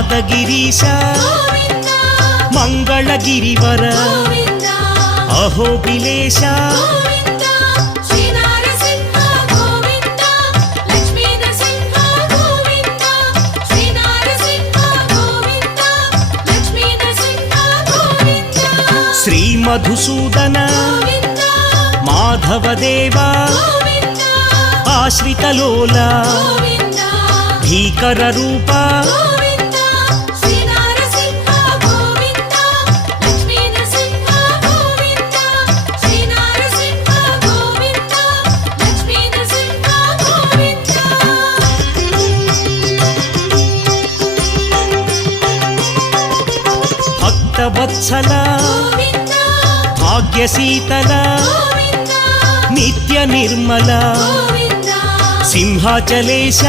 యాదగిరీశ మంగళగిరివర అహోబిలేశ శ్రీ మధుసూదన మాధవదేవా ఆశ్రితలోల భీకర రూప భక్తవత్సల భాగ్యశీతల నిత్య నిర్మల సింహాచలేశ